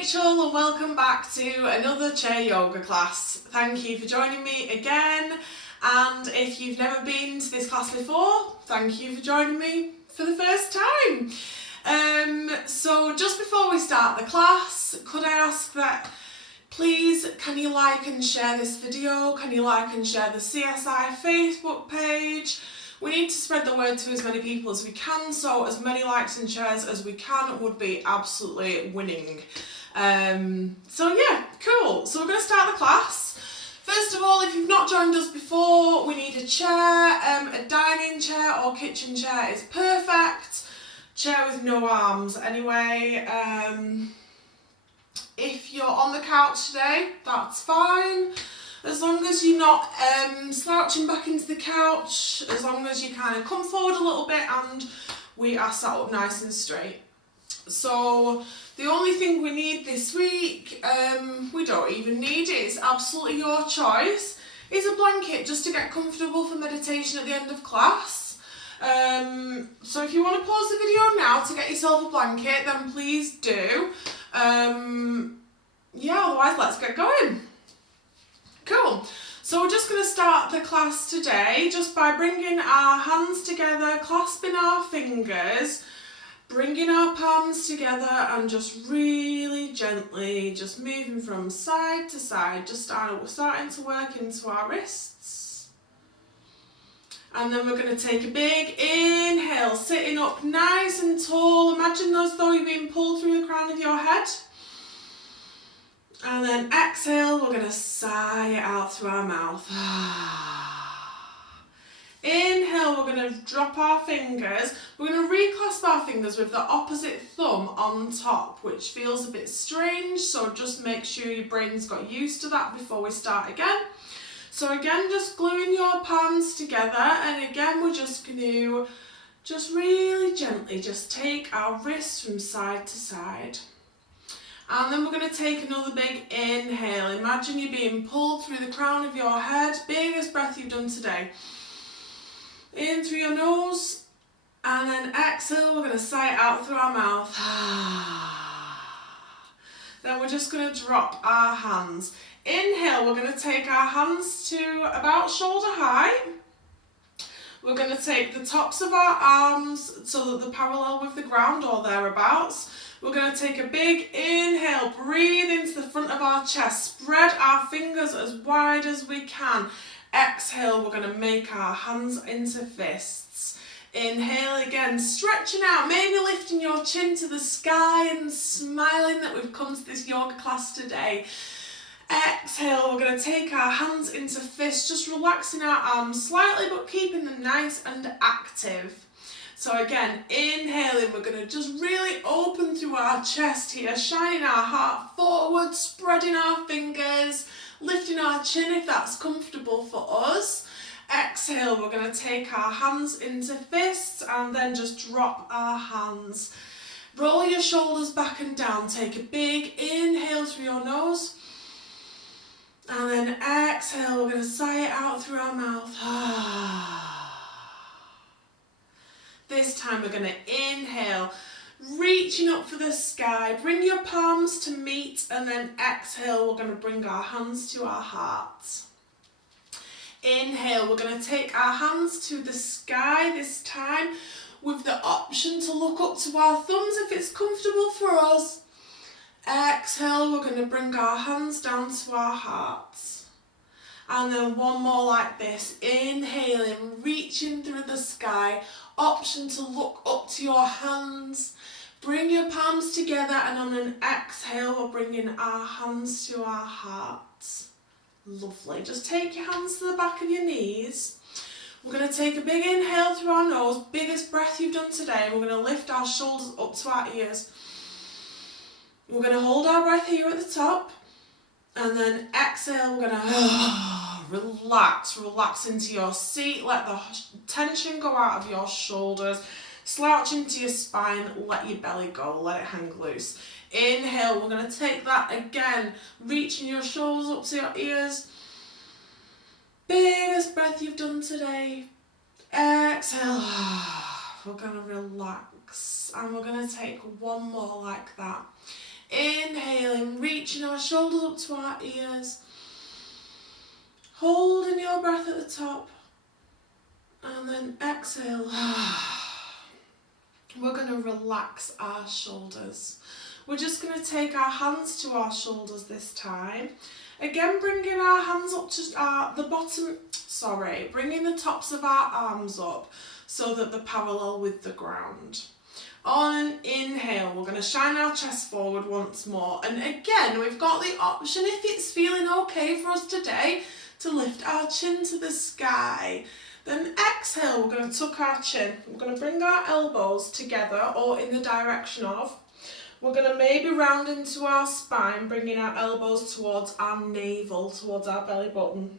Rachel and welcome back to another chair yoga class. Thank you for joining me again, and if you've never been to this class before, thank you for joining me for the first time. So just before we start the class, could I ask that please can you like and share this video, can you like and share the CSI Facebook page? We need to spread the word to as many people as we can, so as many likes and shares as we can would be absolutely winning. So yeah, cool. So we're going to start the class. First of all, if you've not joined us before, we need a chair. A dining chair or kitchen chair is perfect. Chair with no arms anyway. If you're on the couch today, that's fine. As long as you're not slouching back into the couch, as long as you kind of come forward a little bit and we are sat up nice and straight. So the only thing we need this week, we don't even need it, it's absolutely your choice, is a blanket just to get comfortable for meditation at the end of class. So if you want to pause the video now to get yourself a blanket, then please do. Yeah, otherwise let's get going. Cool. So we're just going to start the class today just by bringing our hands together, clasping our fingers, bringing our palms together and just really gently just moving from side to side, just starting to work into our wrists. And then we're going to take a big inhale, sitting up nice and tall. Imagine as though you're being pulled through the crown of your head. And then exhale, we're going to sigh it out through our mouth. Inhale, we're going to drop our fingers. We're going to reclasp our fingers with the opposite thumb on top, which feels a bit strange, so just make sure your brain's got used to that before we start again. So again, just gluing your palms together, and again we're just going to just really gently just take our wrists from side to side. And then we're going to take another big inhale. Imagine you being pulled through the crown of your head. Biggest breath you've done today. In through your nose. And then exhale, we're going to sigh it out through our mouth. Then we're just going to drop our hands. Inhale, we're going to take our hands to about shoulder height. We're going to take the tops of our arms so that they're parallel with the ground or thereabouts. We're going to take a big inhale, breathe into the front of our chest, spread our fingers as wide as we can. Exhale, we're going to make our hands into fists. Inhale again, stretching out, maybe lifting your chin to the sky and smiling that we've come to this yoga class today. Exhale, we're going to take our hands into fists, just relaxing our arms slightly but keeping them nice and active. So again, inhaling, we're going to just really open through our chest here, shining our heart forward, spreading our fingers, lifting our chin if that's comfortable for us. Exhale, we're going to take our hands into fists and then just drop our hands. Roll your shoulders back and down, take a big inhale through your nose. And then exhale, we're going to sigh it out through our mouth. This time we're going to inhale, reaching up for the sky. Bring your palms to meet, and then exhale, we're going to bring our hands to our hearts. Inhale, we're going to take our hands to the sky this time with the option to look up to our thumbs if it's comfortable for us. Exhale, we're going to bring our hands down to our hearts. And then one more like this. Inhaling, reaching through the sky. Option to look up to your hands. Bring your palms together, and on an exhale, we're bringing our hands to our hearts. Lovely. Just take your hands to the back of your knees. We're going to take a big inhale through our nose. Biggest breath you've done today. We're going to lift our shoulders up to our ears. We're going to hold our breath here at the top, and then exhale, we're going to relax into your seat, let the tension go out of your shoulders, slouch into your spine, let your belly go, let it hang loose. Inhale, we're going to take that again, reaching your shoulders up to your ears. Biggest breath you've done today. Exhale, we're going to relax, and we're going to take one more like that. Inhaling, reaching our shoulders up to our ears. Holding your breath at the top. And then exhale. We're going to relax our shoulders. We're just going to take our hands to our shoulders this time. Again, bringing our hands up to bringing the tops of our arms up so that they're parallel with the ground. On an inhale, we're going to shine our chest forward once more. And again, we've got the option, if it's feeling okay for us today, to lift our chin to the sky. Then exhale, we're going to tuck our chin. We're going to bring our elbows together or in the direction of. We're going to maybe round into our spine, bringing our elbows towards our navel, towards our belly button.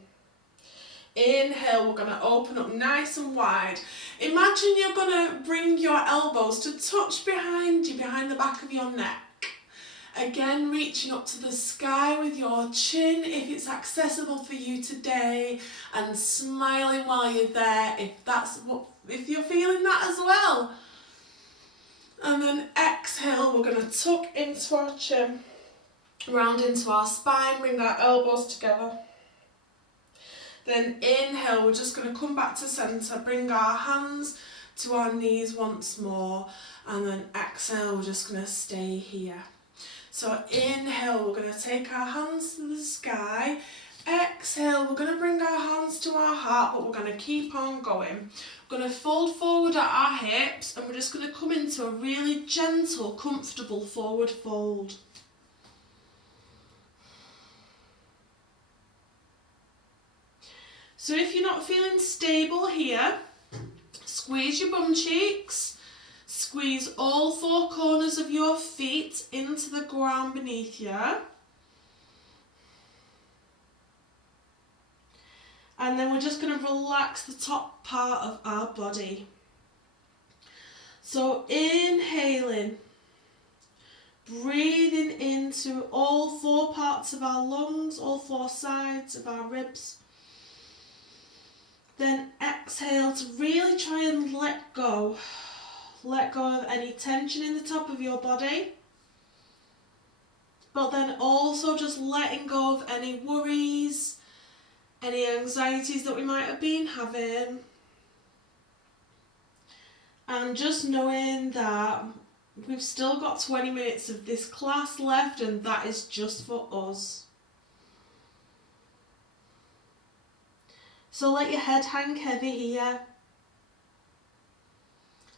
Inhale, we're going to open up nice and wide. Imagine you're going to bring your elbows to touch behind you, behind the back of your neck. Again, reaching up to the sky with your chin if it's accessible for you today, and smiling while you're there if you're feeling that as well. And then exhale, we're going to tuck into our chin, round into our spine, bring our elbows together. Then inhale, we're just going to come back to centre, bring our hands to our knees once more, and then exhale, we're just going to stay here. So inhale, we're going to take our hands to the sky. Exhale, we're going to bring our hands to our heart, but we're going to keep on going. We're going to fold forward at our hips, and we're just going to come into a really gentle, comfortable forward fold. So if you're not feeling stable here, squeeze your bum cheeks, squeeze all four corners of your feet into the ground beneath you. And then we're just going to relax the top part of our body. So inhaling, breathing into all four parts of our lungs, all four sides of our ribs. Then exhale to really try and let go. Let go of any tension in the top of your body. But then also just letting go of any worries, any anxieties that we might have been having. And just knowing that we've still got 20 minutes of this class left, and that is just for us. So let your head hang heavy here.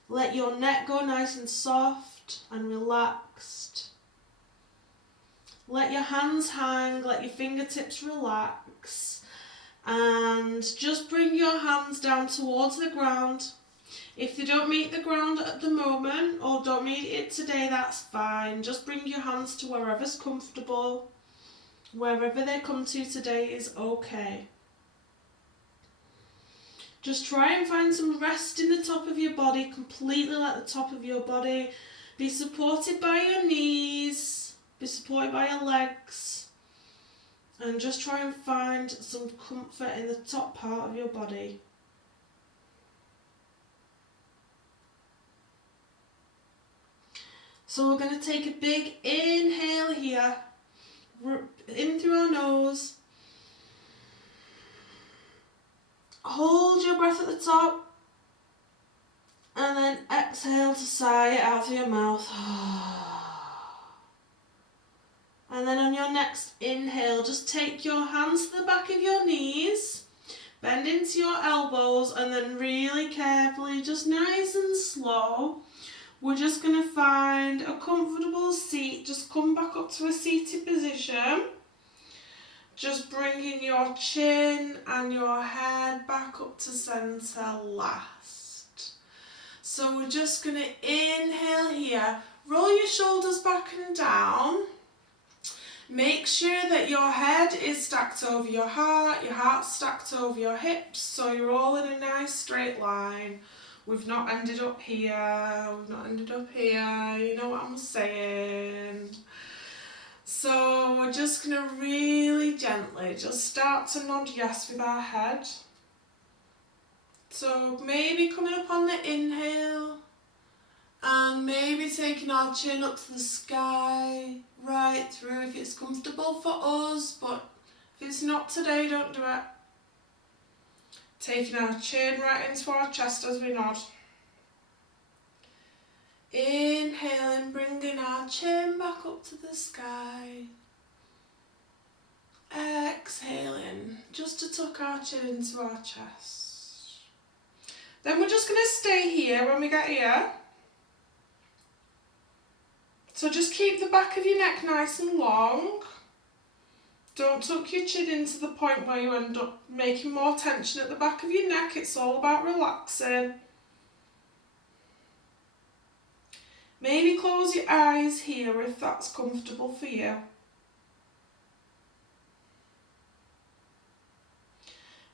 Let your neck go nice and soft and relaxed. Let your hands hang, let your fingertips relax. And just bring your hands down towards the ground. If they don't meet the ground at the moment or don't meet it today, that's fine. Just bring your hands to wherever's comfortable. Wherever they come to today is okay. Just try and find some rest in the top of your body. Completely let the top of your body be supported by your knees, be supported by your legs, and just try and find some comfort in the top part of your body. So we're going to take a big inhale here, in through our nose. Hold your breath at the top, and then exhale to sigh it out through your mouth. And then on your next inhale, just take your hands to the back of your knees, bend into your elbows, and then really carefully, just nice and slow, we're just going to find a comfortable seat. Just come back up to a seated position. Just bringing your chin and your head back up to centre last. So we're just going to inhale here. Roll your shoulders back and down. Make sure that your head is stacked over your heart stacked over your hips, so you're all in a nice straight line. We've not ended up here, we've not ended up here, you know what I'm saying. So we're just going to really gently just start to nod yes with our head. So maybe coming up on the inhale And maybe taking our chin up to the sky, right through if it's comfortable for us, but if it's not today, don't do it. Taking our chin right into our chest as we nod. Inhaling, bringing our chin back up to the sky. Exhaling, just to tuck our chin into our chest. Then we're just going to stay here when we get here. So just keep the back of your neck nice and long. Don't tuck your chin into the point where you end up making more tension at the back of your neck. It's all about relaxing. Maybe close your eyes here if that's comfortable for you.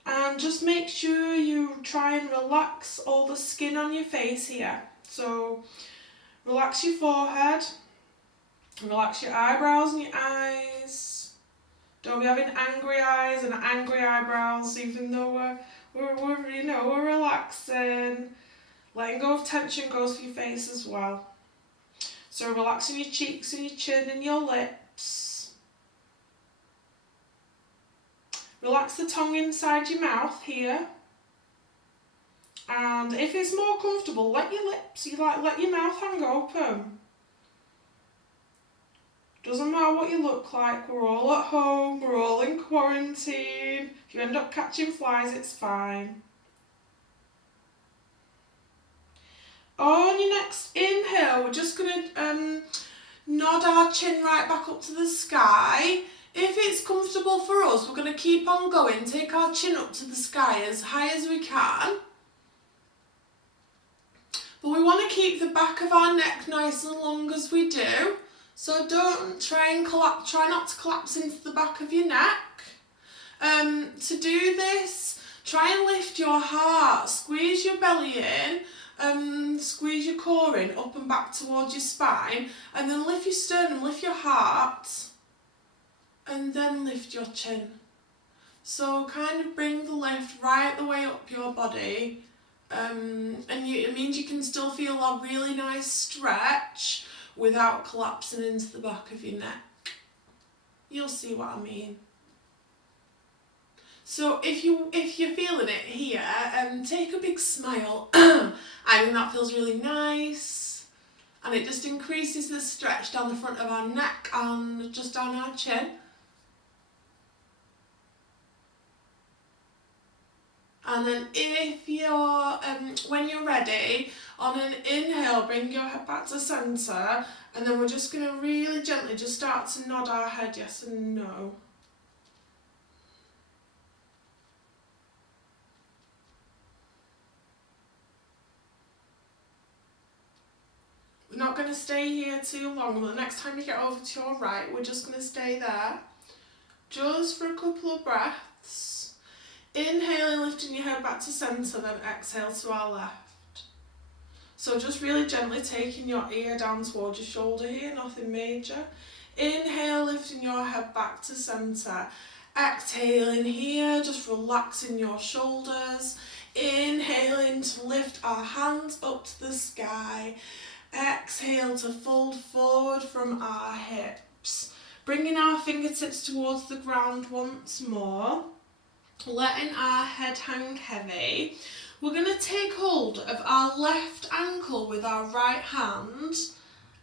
And just make sure you try and relax all the skin on your face here. So relax your forehead, relax your eyebrows and your eyes. Don't be having angry eyes and angry eyebrows, even though we're relaxing. Letting go of tension goes for your face as well. So relaxing your cheeks and your chin and your lips. Relax the tongue inside your mouth here. And if it's more comfortable, let your mouth hang open. Doesn't matter what you look like, we're all at home, we're all in quarantine. If you end up catching flies, it's fine. On your next inhale, we're just going to nod our chin right back up to the sky. If it's comfortable for us, we're going to keep on going, take our chin up to the sky as high as we can. But we want to keep the back of our neck nice and long as we do. So don't try not to collapse into the back of your neck. To do this, try and lift your heart, squeeze your belly in, squeeze your core in, up and back towards your spine, and then lift your sternum, lift your heart, and then lift your chin. So kind of bring the lift right the way up your body, it means you can still feel a really nice stretch without collapsing into the back of your neck. You'll see what I mean. So if you're feeling it here, take a big smile. I think that feels really nice, and it just increases the stretch down the front of our neck and just down our chin. And then if you're, when you're ready, on an inhale, bring your head back to centre, and then we're just going to really gently just start to nod our head yes and no. We're not going to stay here too long, but the next time you get over to your right, we're just going to stay there, just for a couple of breaths. Inhaling, lifting your head back to centre, then exhale to our left. So just really gently taking your ear down towards your shoulder here, nothing major. Inhale, lifting your head back to centre. Exhaling here, just relaxing your shoulders. Inhaling to lift our hands up to the sky. Exhale to fold forward from our hips. Bringing our fingertips towards the ground once more. Letting our head hang heavy. We're going to take hold of our left ankle with our right hand,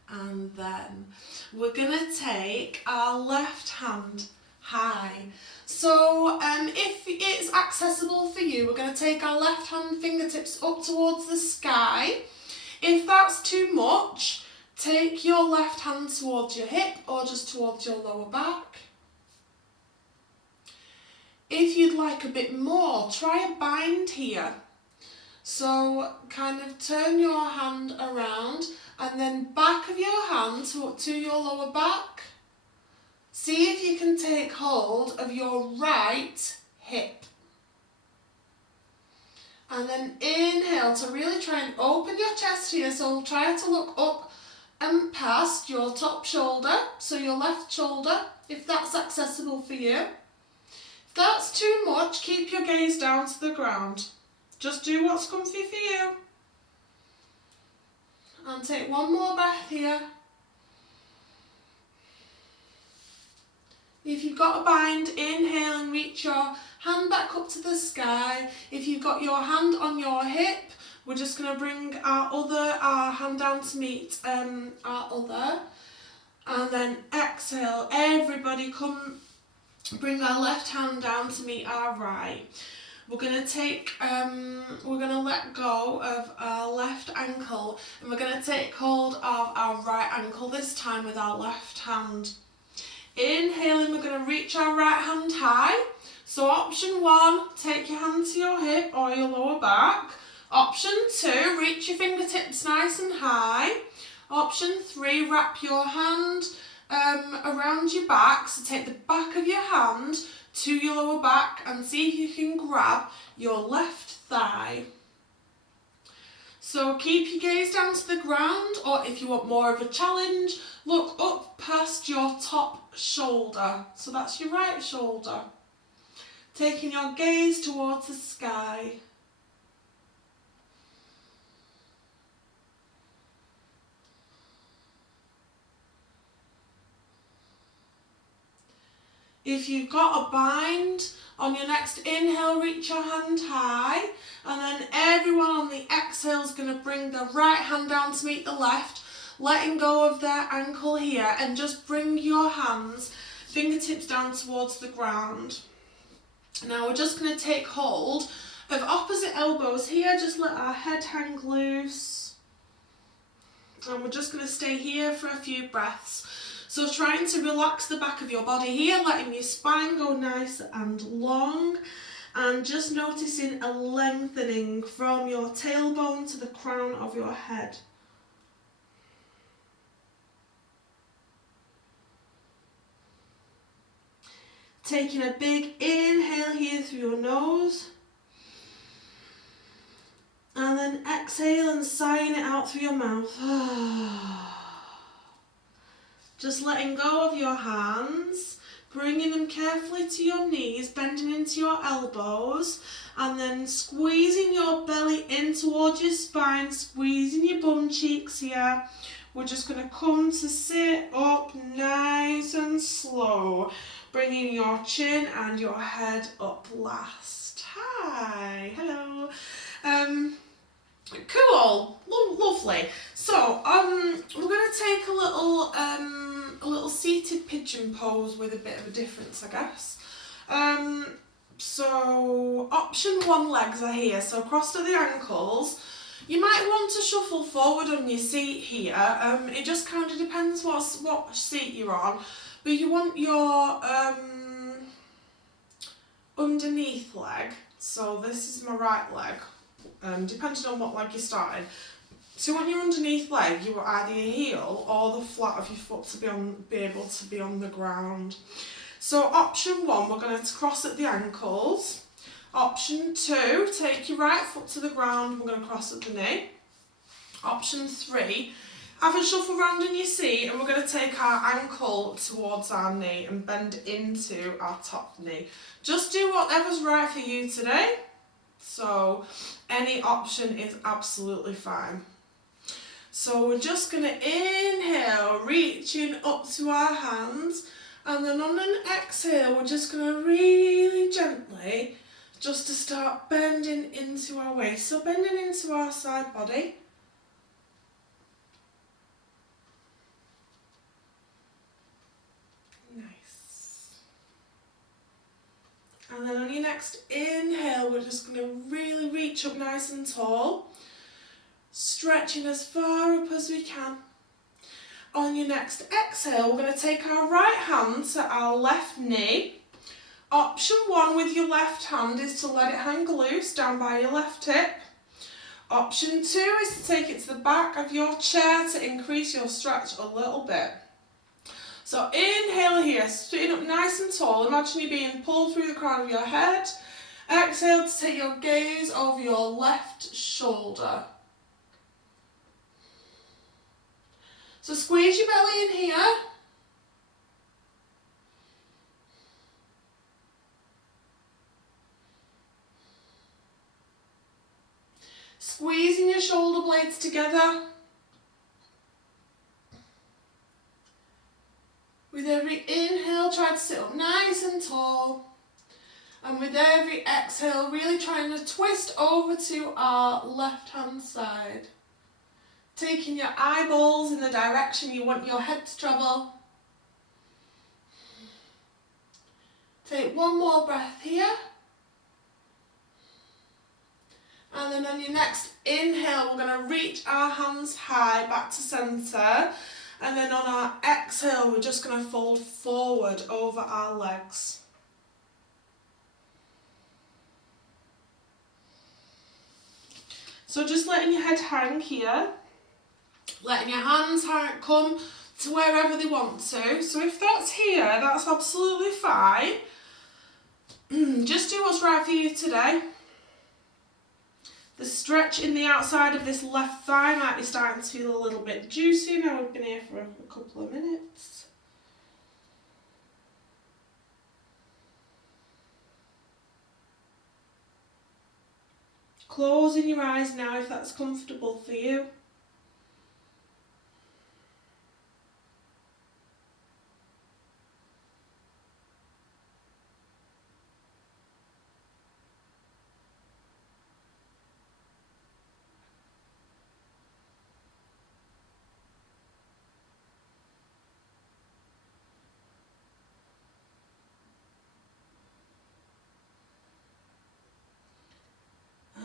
and then we're going to take our left hand high. So if it's accessible for you, we're going to take our left hand fingertips up towards the sky. If that's too much, take your left hand towards your hip or just towards your lower back. If you'd like a bit more, try a bind here. So kind of turn your hand around and then back of your hand to your lower back. See if you can take hold of your right hip. And then inhale to really try and open your chest here. So try to look up and past your top shoulder, so your left shoulder, if that's accessible for you. That's too much, keep your gaze down to the ground. Just do what's comfy for you. And take one more breath here. If you've got a bind, inhale and reach your hand back up to the sky. If you've got your hand on your hip, we're just going to bring our hand down to meet our other. And then exhale, everybody come, bring our left hand down to meet our right. We're going to let go of our left ankle and we're going to take hold of our right ankle, this time with our left hand. Inhaling, we're going to reach our right hand high. So option 1, take your hand to your hip or your lower back. Option 2, reach your fingertips nice and high. Option 3, wrap your hand around your back. So take the back of your hand to your lower back and see if you can grab your left thigh. So keep your gaze down to the ground, or if you want more of a challenge, look up past your top shoulder. So that's your right shoulder. Taking your gaze towards the sky. If you've got a bind, on your next inhale, reach your hand high, and then everyone on the exhale is going to bring the right hand down to meet the left, letting go of their ankle here, and just bring your hands, fingertips down towards the ground. Now we're just going to take hold of opposite elbows here, just let our head hang loose, and we're just going to stay here for a few breaths. So trying to relax the back of your body here, letting your spine go nice and long, and just noticing a lengthening from your tailbone to the crown of your head. Taking a big inhale here through your nose, and then exhale and sighing it out through your mouth. Just letting go of your hands, bringing them carefully to your knees, bending into your elbows, and then squeezing your belly in towards your spine, squeezing your bum cheeks here. We're just going to come to sit up nice and slow, bringing your chin and your head up last. Hi, hello. Cool, lovely. So we're going to take a little seated pigeon pose with a bit of a difference, I guess. So option 1, legs are here, so crossed at the ankles. You might want to shuffle forward on your seat here. It just kind of depends what seat you're on, but you want your underneath leg. So this is my right leg. Depending on what leg you're starting. So on your underneath leg, you want either your heel or the flat of your foot to be able to be on the ground. So option 1, we're going to cross at the ankles. Option 2, take your right foot to the ground, we're going to cross at the knee. Option 3, have a shuffle around in your seat and we're going to take our ankle towards our knee and bend into our top knee. Just do whatever's right for you today. So any option is absolutely fine. So we're just going to inhale, reaching up to our hands, and then on an exhale we're just going to really gently just to start bending into our waist. So bending into our side body. And then on your next inhale, we're just going to really reach up nice and tall, stretching as far up as we can. On your next exhale, we're going to take our right hand to our left knee. Option 1 with your left hand is to let it hang loose down by your left hip. Option 2 is to take it to the back of your chair to increase your stretch a little bit. So inhale here, sitting up nice and tall. Imagine you being pulled through the crown of your head. Exhale to take your gaze over your left shoulder. So squeeze your belly in here. Squeezing your shoulder blades together. With every inhale, try to sit up nice and tall. And with every exhale, really trying to twist over to our left hand side. Taking your eyeballs in the direction you want your head to travel. Take one more breath here. And then on your next inhale, we're going to reach our hands high back to centre. And then on our exhale, we're just going to fold forward over our legs. So just letting your head hang here. Letting your hands come to wherever they want to. So if that's here, that's absolutely fine. Just do what's right for you today. The stretch in the outside of this left thigh might be starting to feel a little bit juicy. Now we've been here for a couple of minutes. Closing your eyes now if that's comfortable for you.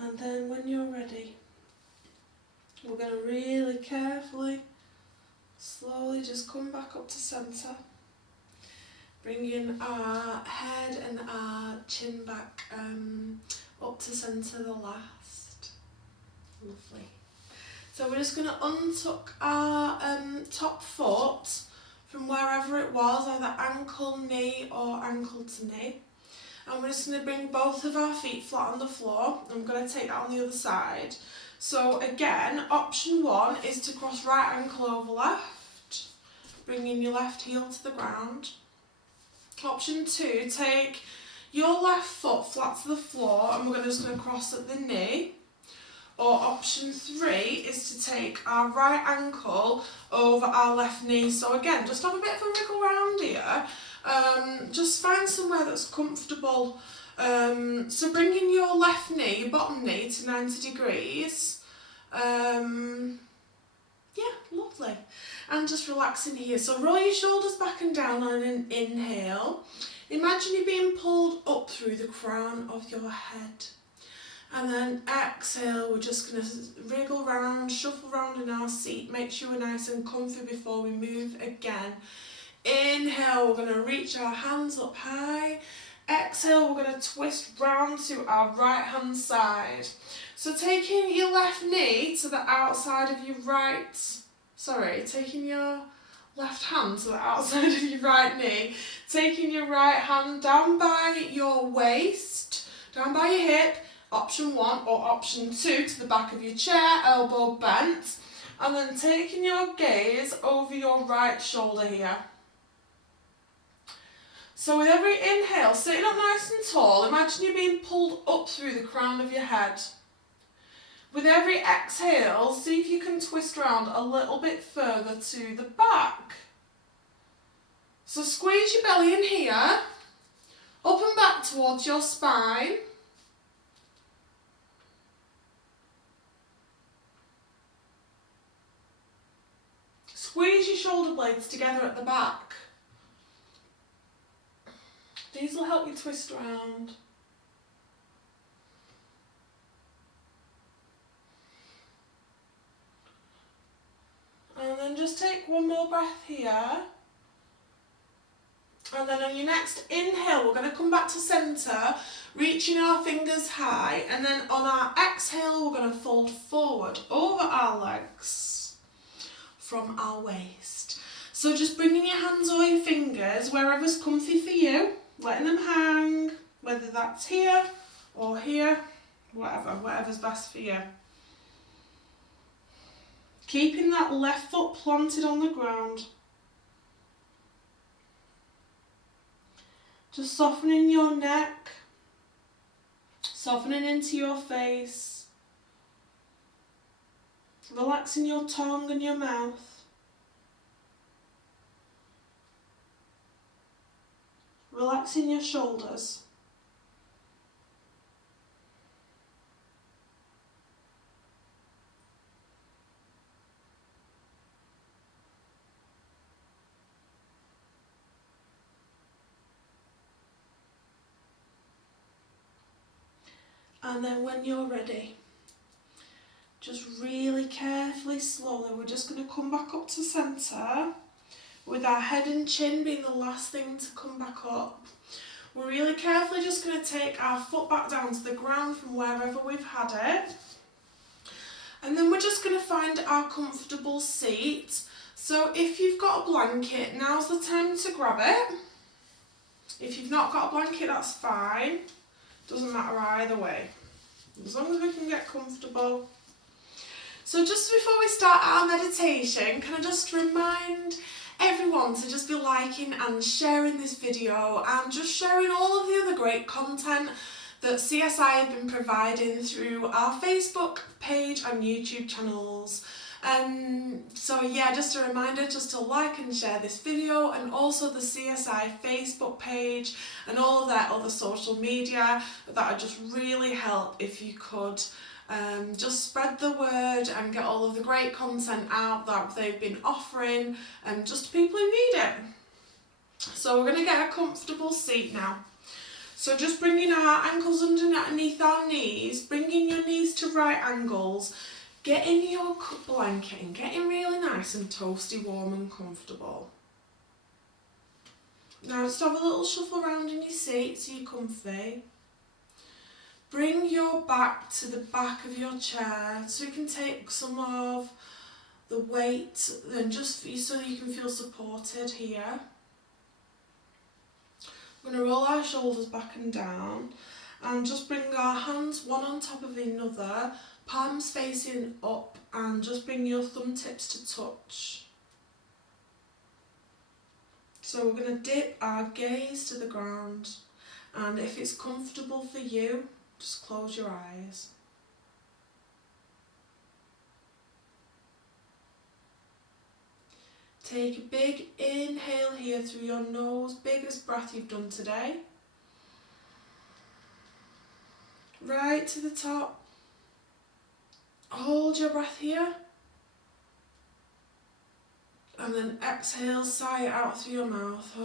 And then when you're ready, we're going to really carefully, slowly just come back up to centre. Bringing our head and our chin back up to centre the last. Lovely. So we're just going to untuck our top foot from wherever it was, either ankle, knee or ankle to knee. And we're just going to bring both of our feet flat on the floor. I'm going to take that on the other side. So again, option one is to cross right ankle over left, bringing your left heel to the ground. Option two, take your left foot flat to the floor and we're just going to cross at the knee. Or option three is to take our right ankle over our left knee. So again, just have a bit of a wriggle round here. Just find somewhere that's comfortable. So bringing your left knee, your bottom knee to 90 degrees. Yeah, lovely. And just relaxing here. So roll your shoulders back and down on an inhale. Imagine you're being pulled up through the crown of your head. And then exhale, we're just going to wriggle round, shuffle round in our seat. Make sure we're nice and comfy before we move again. Inhale, we're going to reach our hands up high. Exhale, we're going to twist round to our right hand side. So taking your left knee to the outside of your taking your left hand to the outside of your right knee. Taking your right hand down by your waist, down by your hip, option one, or option two to the back of your chair, elbow bent. And then taking your gaze over your right shoulder here. So with every inhale, sitting up nice and tall, imagine you're being pulled up through the crown of your head. With every exhale, see if you can twist around a little bit further to the back. So squeeze your belly in here, up and back towards your spine. Squeeze your shoulder blades together at the back. These will help you twist around. And then just take one more breath here. And then on your next inhale, we're going to come back to centre, reaching our fingers high. And then on our exhale, we're going to fold forward over our legs from our waist. So just bringing your hands or your fingers wherever's comfy for you, letting them hang, whether that's here or here, whatever's best for you. Keeping that left foot planted on the ground. Just softening your neck, softening into your face, relaxing your tongue and your mouth. relaxing your shoulders. And then when you're ready, just really carefully, slowly, we're just going to come back up to centre, with our head and chin being the last thing to come back up. We're really carefully just going to take our foot back down to the ground from wherever we've had it. And then we're just going to find our comfortable seat. So if you've got a blanket, now's the time to grab it. If you've not got a blanket, that's fine. Doesn't matter either way, as long as we can get comfortable. So just before we start our meditation, can I just remind everyone to just be liking and sharing this video and just sharing all of the other great content that CSI have been providing through our Facebook page and YouTube channels. So yeah, just a reminder just to like and share this video, and also the CSI Facebook page and all of that other social media. That would just really help if you could just spread the word and get all of the great content out that they've been offering, and just to people who need it. So we're going to get a comfortable seat now. So just bringing our ankles underneath our knees, bringing your knees to right angles, getting your blanket and getting really nice and toasty, warm and comfortable. Now just have a little shuffle around in your seat so you're comfy. Bring your back to the back of your chair so you can take some of the weight, then just so you can feel supported here. We're going to roll our shoulders back and down and just bring our hands one on top of another, palms facing up, and just bring your thumb tips to touch. So we're going to dip our gaze to the ground, and if it's comfortable for you, just close your eyes. Take a big inhale here through your nose, biggest breath you've done today. Right to the top. Hold your breath here. And then exhale, sigh it out through your mouth.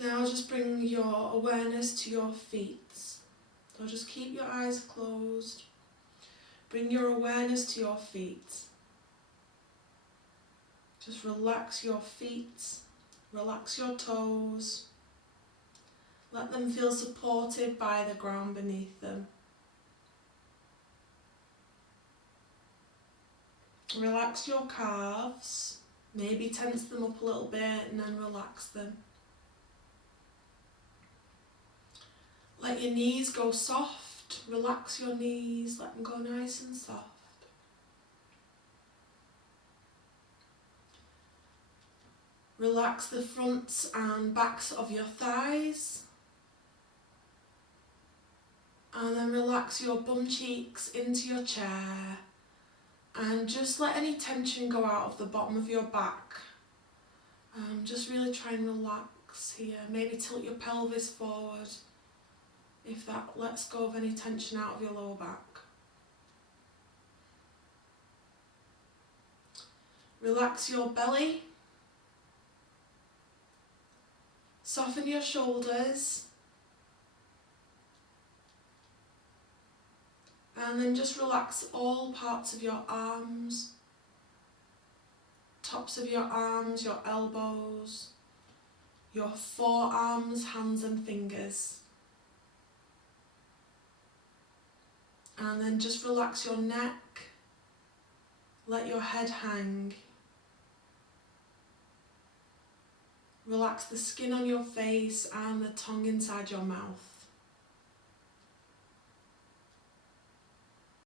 Now just bring your awareness to your feet. So just keep your eyes closed. Bring your awareness to your feet. Just relax your feet, relax your toes. Let them feel supported by the ground beneath them. Relax your calves, maybe tense them up a little bit and then relax them. Let your knees go soft, relax your knees, let them go nice and soft. Relax the fronts and backs of your thighs. And then relax your bum cheeks into your chair. And just let any tension go out of the bottom of your back. Just really try and relax here. Maybe tilt your pelvis forward, if that lets go of any tension out of your lower back. Relax your belly. Soften your shoulders. And then just relax all parts of your arms, tops of your arms, your elbows, your forearms, hands and fingers. And then just relax your neck, let your head hang. Relax the skin on your face and the tongue inside your mouth.